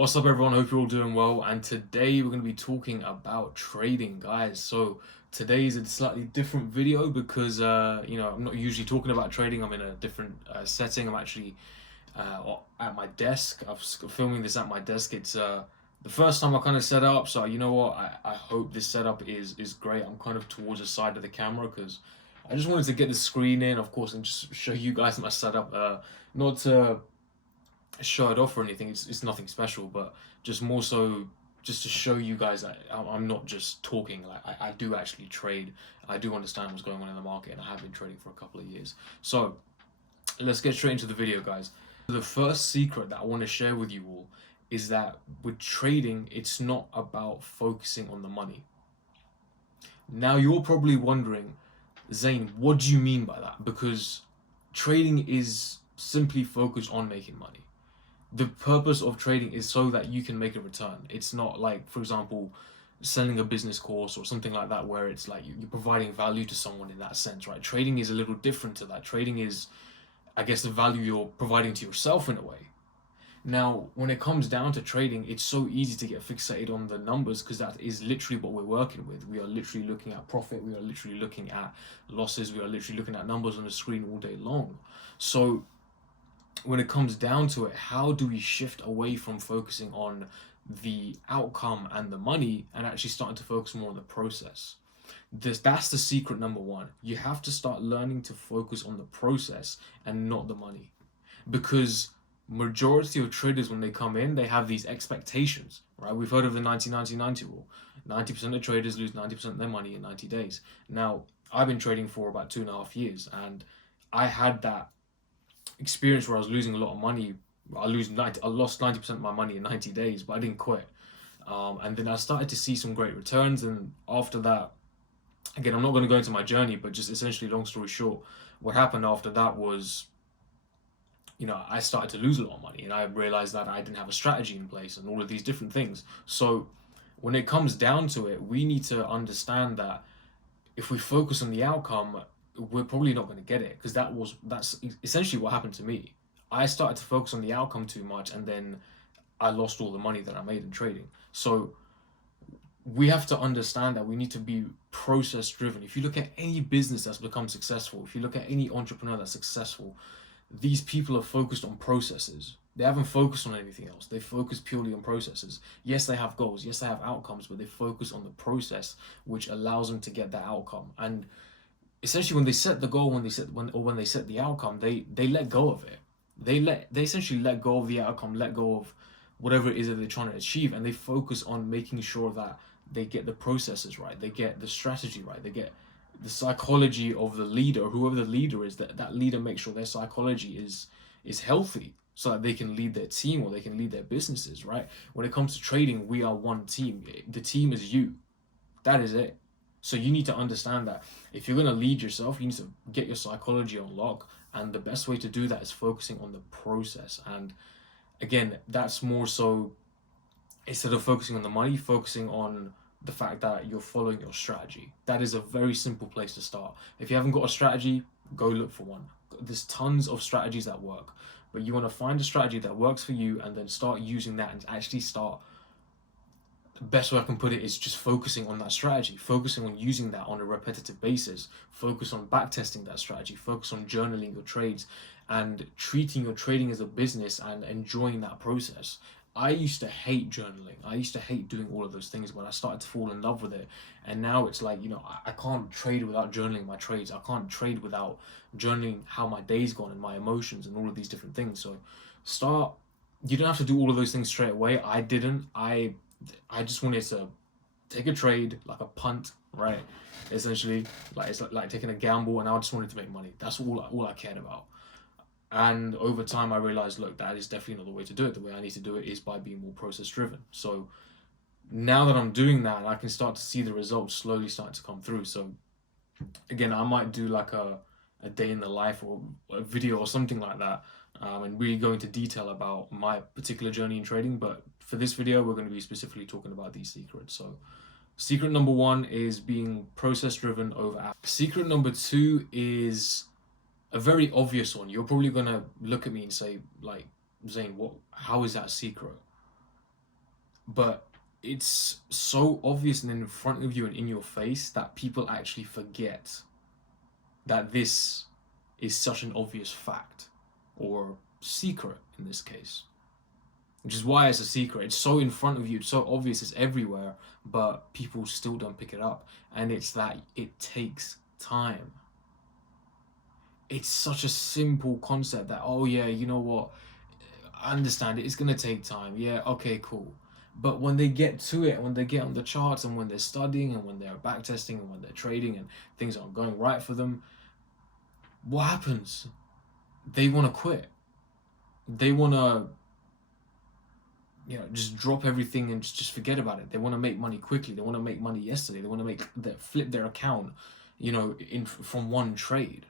What's up, everyone? Hope you're all doing well. And today we're going to be talking about trading, guys. So today is a slightly different video because I'm not usually talking about trading. I'm in a different setting. I'm actually at my desk. Filming this at my desk. It's the first time I kind of set up. So you know what? I hope this setup is great. I'm kind of towards the side of the camera because I just wanted to get the screen in, of course, and just show you guys my setup. Not to show it off or anything. It's nothing special, but just more so just to show you guys that I'm not just talking. Like I do actually trade. I do understand what's going on in the market, and I have been trading for a couple of years. So let's get straight into the video, guys. The first secret that I want to share with you all is that with trading, it's not about focusing on the money. Now you're probably wondering, Zane, what do you mean by that? Because trading is simply focused on making money. The purpose of trading is so that you can make a return. It's not like, for example, selling a business course or something like that, where it's like you're providing value to someone in that sense, right? Trading is a little different to that. Trading is, I guess, the value you're providing to yourself in a way. Now, when it comes down to trading, it's so easy to get fixated on the numbers because that is literally what we're working with. We are literally looking at profit, we are literally looking at losses, we are literally looking at numbers on the screen all day long. So when it comes down to it, how do we shift away from focusing on the outcome and the money and actually starting to focus more on the process? That's the secret number one. You have to start learning to focus on the process and not the money. Because majority of traders, when they come in, they have these expectations, right? We've heard of the 90-90-90 rule. 90% of traders lose 90% of their money in 90 days. Now, I've been trading for about 2.5 years, and I had that experience where I was losing a lot of money. I lost 90% of my money in 90 days, but I didn't quit. And then I started to see some great returns. And after that, again, I'm not going to go into my journey, but just essentially, long story short, what happened after that was, I started to lose a lot of money, and I realized that I didn't have a strategy in place and all of these different things. So when it comes down to it, we need to understand that if we focus on the outcome, we're probably not going to get it, because that's essentially what happened to me. I started to focus on the outcome too much, and then I lost all the money that I made in trading. So we have to understand that we need to be process driven. If you look at any business that's become successful, if you look at any entrepreneur that's successful, these people are focused on processes. They haven't focused on anything else. They focus purely on processes. Yes, they have goals. Yes, they have outcomes, but they focus on the process, which allows them to get that outcome. And essentially, when they set the goal, when they set the outcome, they let go of it. They essentially let go of the outcome, let go of whatever it is that they're trying to achieve, and they focus on making sure that they get the processes right, they get the strategy right, they get the psychology of the leader, whoever the leader is, that leader makes sure their psychology is healthy so that they can lead their team or they can lead their businesses, right? When it comes to trading, we are one team. The team is you. That is it. So you need to understand that if you're going to lead yourself, you need to get your psychology on lock. And the best way to do that is focusing on the process. And again, that's more so, instead of focusing on the money, focusing on the fact that you're following your strategy. That is a very simple place to start. If you haven't got a strategy, go look for one. There's tons of strategies that work, but you want to find a strategy that works for you and then start using that and actually start. The best way I can put it is just focusing on that strategy, focusing on using that on a repetitive basis, focus on backtesting that strategy, focus on journaling your trades and treating your trading as a business and enjoying that process. I used to hate journaling. I used to hate doing all of those things, but I started to fall in love with it. And now it's like, I can't trade without journaling my trades. I can't trade without journaling how my day's gone and my emotions and all of these different things. So start, you don't have to do all of those things straight away. I didn't. I just wanted to take a trade, like a punt, right? Essentially, like it's like taking a gamble, and I just wanted to make money. That's all I cared about. And over time, I realized, look, that is definitely not the way to do it. The way I need to do it is by being more process driven. So now that I'm doing that, I can start to see the results slowly starting to come through. So again, I might do like a day in the life or a video or something like that, and really go into detail about my particular journey in trading. But for this video, we're going to be specifically talking about these secrets. So secret number one is being process driven over app. Secret number two is a very obvious one. You're probably gonna look at me and say, like, Zane, how is that secret? but it's so obvious and in front of you and in your face that people actually forget that this is such an obvious fact or secret in this case, which is why it's a secret. It's so in front of you, it's so obvious, it's everywhere, but people still don't pick it up. And it's that it takes time. It's such a simple concept that, oh yeah, you know what, I understand it, it's gonna take time. Yeah, okay, cool. But when they get to it, when they get on the charts and when they're studying and when they're backtesting and when they're trading and things aren't going right for them, what happens? They want to quit. They want to, just drop everything and just forget about it. They want to make money quickly. They want to make money yesterday. They want to flip their account, in from one trade,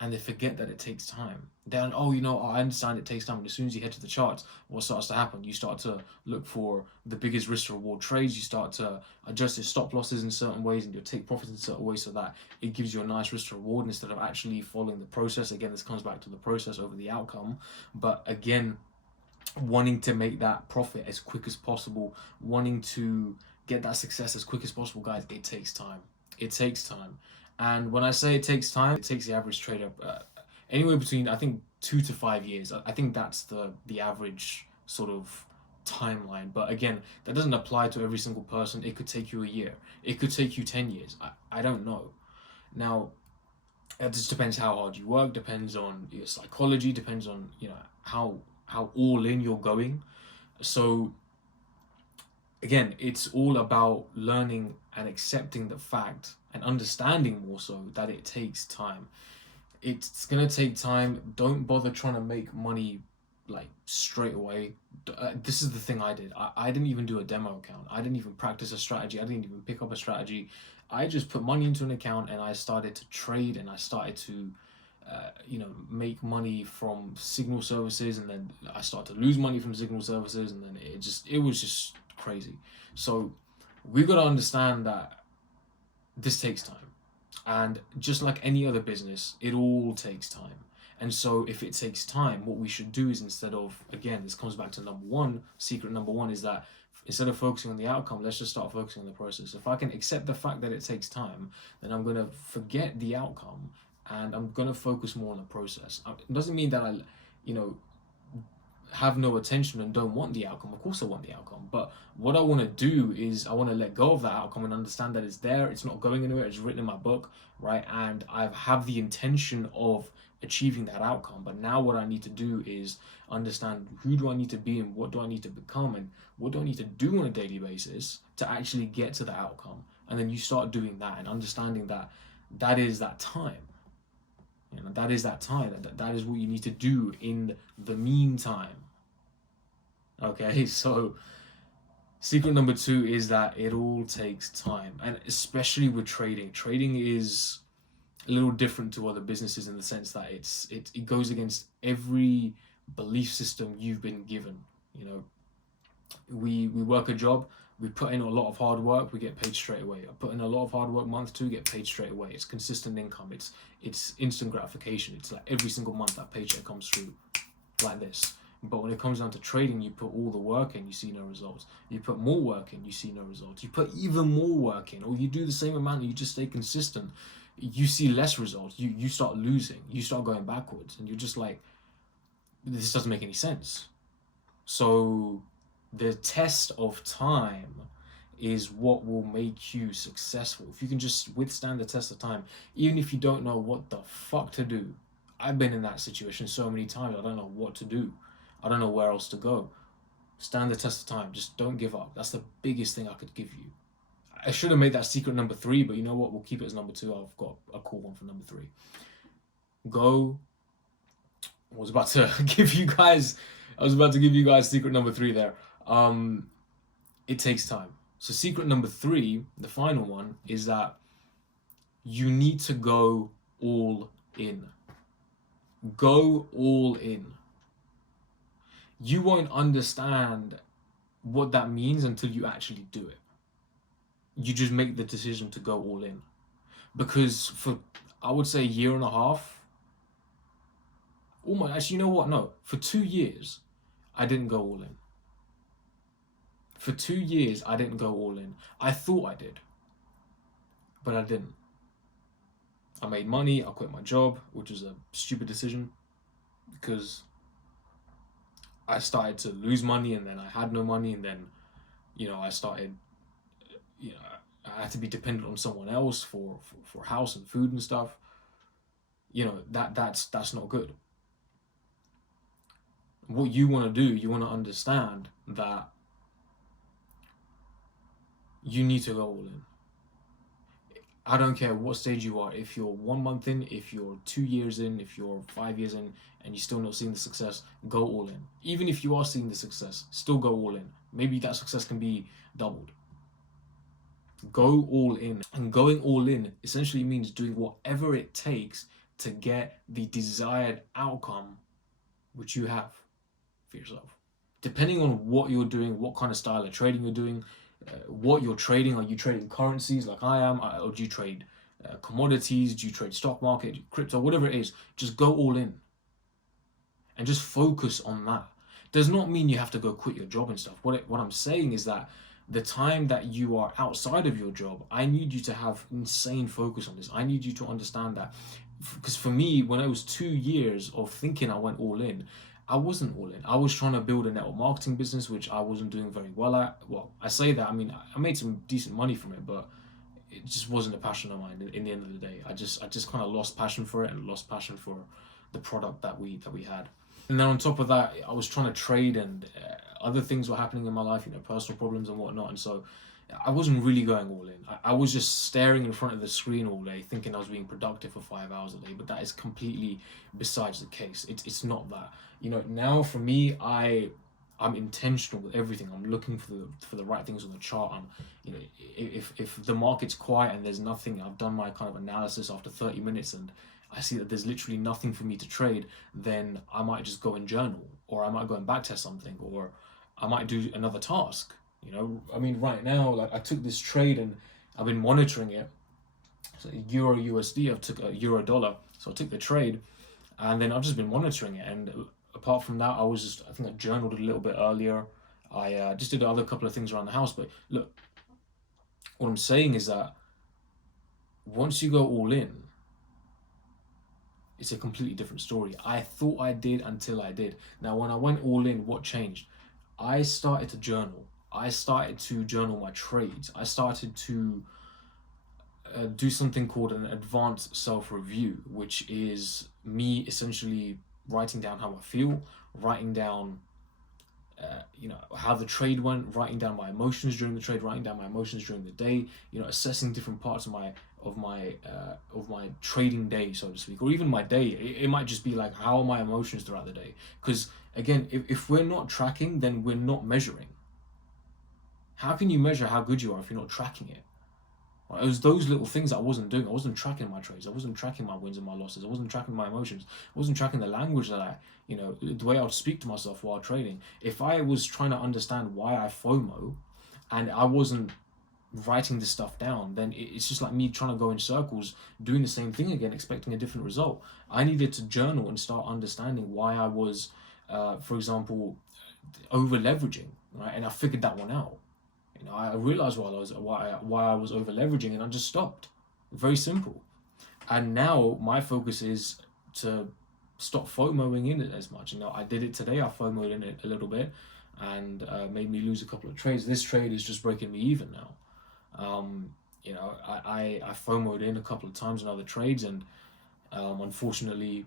and they forget that it takes time. Then, oh, I understand it takes time. And as soon as you head to the charts, what starts to happen? You start to look for the biggest risk to reward trades. You start to adjust your stop losses in certain ways and you'll take profits in certain ways so that it gives you a nice risk to reward instead of actually following the process. Again, this comes back to the process over the outcome. But again, wanting to make that profit as quick as possible, wanting to get that success as quick as possible, guys, it takes time. It takes time. And when I say it takes time, it takes the average trader anywhere between, I think, 2 to 5 years. I think that's the average sort of timeline. But again, that doesn't apply to every single person. It could take you a year. It could take you 10 years. I don't know. Now, it just depends how hard you work, depends on your psychology, depends on, how all in you're going. So again, it's all about learning and accepting the fact and understanding more so that it takes time. It's gonna take time. Don't bother trying to make money like straight away. This is the thing I did. I didn't even do a demo account. I didn't even practice a strategy. I didn't even pick up a strategy. I just put money into an account and I started to trade and I started to make money from signal services, and then I started to lose money from signal services, and then it was just crazy. So we got to understand that this takes time, and just like any other business, it all takes time. And so if it takes time, what we should do is, instead of, again, this comes back to secret number one, is that instead of focusing on the outcome, let's just start focusing on the process. If I can accept the fact that it takes time, then I'm going to forget the outcome and I'm going to focus more on the process. It doesn't mean that I, you know, have no attention and don't want the outcome. Of course I want the outcome, but what I want to do is I want to let go of that outcome and understand that it's there, it's not going anywhere, it's written in my book, right? And I have the intention of achieving that outcome. But now what I need to do is understand, who do I need to be and what do I need to become and what do I need to do on a daily basis to actually get to the outcome. And then you start doing that and understanding that that is that time. That is that time. That is what you need to do in the meantime. Okay, so secret number two is that it all takes time, and especially with trading. Trading is a little different to other businesses in the sense that it goes against every belief system you've been given. You know, we work a job, we put in a lot of hard work, we get paid straight away. I put in a lot of hard work month two, get paid straight away. It's consistent income. It's instant gratification. It's like every single month that paycheck comes through like this. But when it comes down to trading, you put all the work in, you see no results. You put more work in, you see no results. You put even more work in, or you do the same amount and you just stay consistent, you see less results. You start losing, you start going backwards, and you're just like, this doesn't make any sense. So the test of time is what will make you successful. If you can just withstand the test of time, even if you don't know what the fuck to do. I've been in that situation so many times. I don't know what to do. I don't know where else to go. Stand the test of time. Just don't give up. That's the biggest thing I could give you. I should have made that secret number three, but you know what? We'll keep it as number two. I've got a cool one for number three. Go. I was about to give you guys secret number three there. It takes time. So secret number three, the final one, is that you need to go all in. Go all in. You won't understand what that means until you actually do it. You just make the decision to go all in. Because for, I would say, a year and a half, almost, actually, you know what? No, for 2 years, I didn't go all in. For 2 years, I didn't go all in. I thought I did, but I didn't. I made money, I quit my job, which was a stupid decision because I started to lose money and then I had no money, and then, I started, you know, I had to be dependent on someone else for house and food and stuff. That's not good. What you want to do, you want to understand that you need to go all in. I don't care what stage you are. If you're 1 month in, if you're 2 years in, if you're 5 years in, and you're still not seeing the success, go all in. Even if you are seeing the success, still go all in. Maybe that success can be doubled. Go all in. And going all in essentially means doing whatever it takes to get the desired outcome which you have for yourself. Depending on what you're doing, what kind of style of trading you're doing, what you're trading. Are you trading currencies like I am, or do you trade commodities? Do you trade stock market, crypto, whatever it is? Just go all in and just focus on that. Does not mean you have to go quit your job and stuff. What I'm saying is that the time that you are outside of your job, I need you to have insane focus on this. I need you to understand that, because for me, when I was 2 years of thinking I went all in, I wasn't all in. I was trying to build a network marketing business, which I wasn't doing very well at. Well, I say that, I mean, I made some decent money from it, but it just wasn't a passion of mine. In the end of the day, I just kind of lost passion for it and lost passion for the product that we had. And then on top of that, I was trying to trade, and other things were happening in my life, personal problems and whatnot. And so I wasn't really going all in. I was just staring in front of the screen all day, thinking I was being productive for 5 hours a day. But that is completely besides the case. It's not that. Now for me, I'm intentional with everything. I'm looking for the right things on the chart. If the market's quiet and there's nothing, I've done my kind of analysis after 30 minutes and I see that there's literally nothing for me to trade, then I might just go and journal, or I might go and backtest something, or I might do another task. Right now, like, I took this trade and I've been monitoring it. So Euro USD, I took a Euro dollar. So I took the trade and then I've just been monitoring it. And apart from that, I think I journaled a little bit earlier. I just did other couple of things around the house. But look, what I'm saying is that once you go all in, it's a completely different story. I thought I did until I did. Now, when I went all in, what changed? I started to journal. I started to journal my trades. I started to do something called an advanced self-review, which is me essentially writing down how I feel, writing down how the trade went, writing down my emotions during the trade, writing down my emotions during the day, assessing different parts of my trading day, so to speak, or even my day. It might just be like, how are my emotions throughout the day? Because again, if we're not tracking, then we're not measuring. How can you measure how good you are if you're not tracking it? Right? It was those little things I wasn't doing. I wasn't tracking my trades. I wasn't tracking my wins and my losses. I wasn't tracking my emotions. I wasn't tracking the language that the way I would speak to myself while trading. If I was trying to understand why I FOMO and I wasn't writing this stuff down, then it's just like me trying to go in circles, doing the same thing again, expecting a different result. I needed to journal and start understanding why I was, for example, over leveraging, right? And I figured that one out. I realized why I was over leveraging, and I just stopped. Very simple. And now my focus is to stop FOMOing in it as much. I did it today. I FOMOed in it a little bit, and made me lose a couple of trades. This trade is just breaking me even now. I FOMOed in a couple of times in other trades, and unfortunately,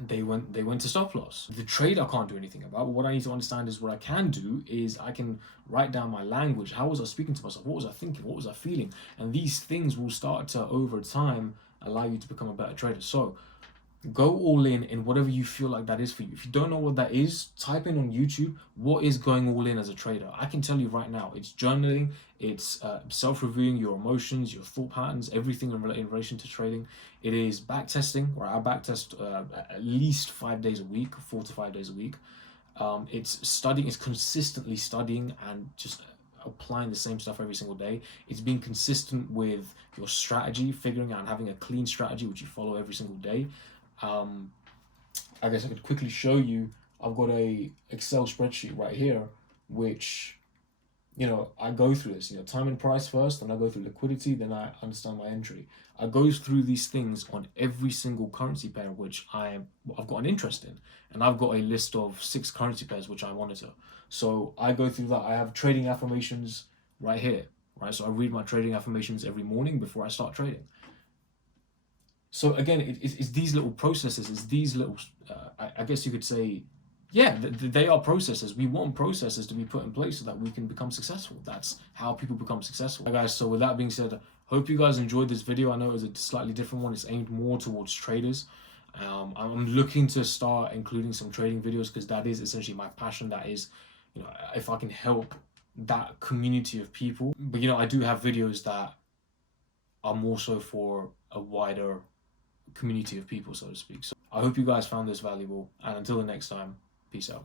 they went to stop loss. The trade I can't do anything about, but what I need to understand is what I can do is I can write down my language. How was I speaking to myself? What was I thinking? What was I feeling? And these things will start to, over time, allow you to become a better trader. So go all in whatever you feel like that is for you. If you don't know what that is, type in on YouTube, what is going all in as a trader? I can tell you right now, it's journaling, it's self-reviewing your emotions, your thought patterns, everything in relation to trading. It is backtesting, where I backtest at least 5 days a week, 4 to 5 days a week. It's studying, it's consistently studying and just applying the same stuff every single day. It's being consistent with your strategy, figuring out and having a clean strategy which you follow every single day. I guess I could quickly show you. I've got a Excel spreadsheet right here, which I go through this, time and price first, then I go through liquidity, then I understand my entry. I go through these things on every single currency pair which I've got an interest in, and I've got a list of 6 currency pairs which I monitor. So I go through that. I have trading affirmations right here, right? So I read my trading affirmations every morning before I start trading. So again, it's these little processes, it's these little, I guess you could say, yeah, they are processes. We want processes to be put in place so that we can become successful. That's how people become successful. Guys, so with that being said, hope you guys enjoyed this video. I know it was a slightly different one. It's aimed more towards traders. I'm looking to start including some trading videos because that is essentially my passion. That is, if I can help that community of people. But I do have videos that are more so for a wider community of people, so to speak. So I hope you guys found this valuable, and until the next time, peace out.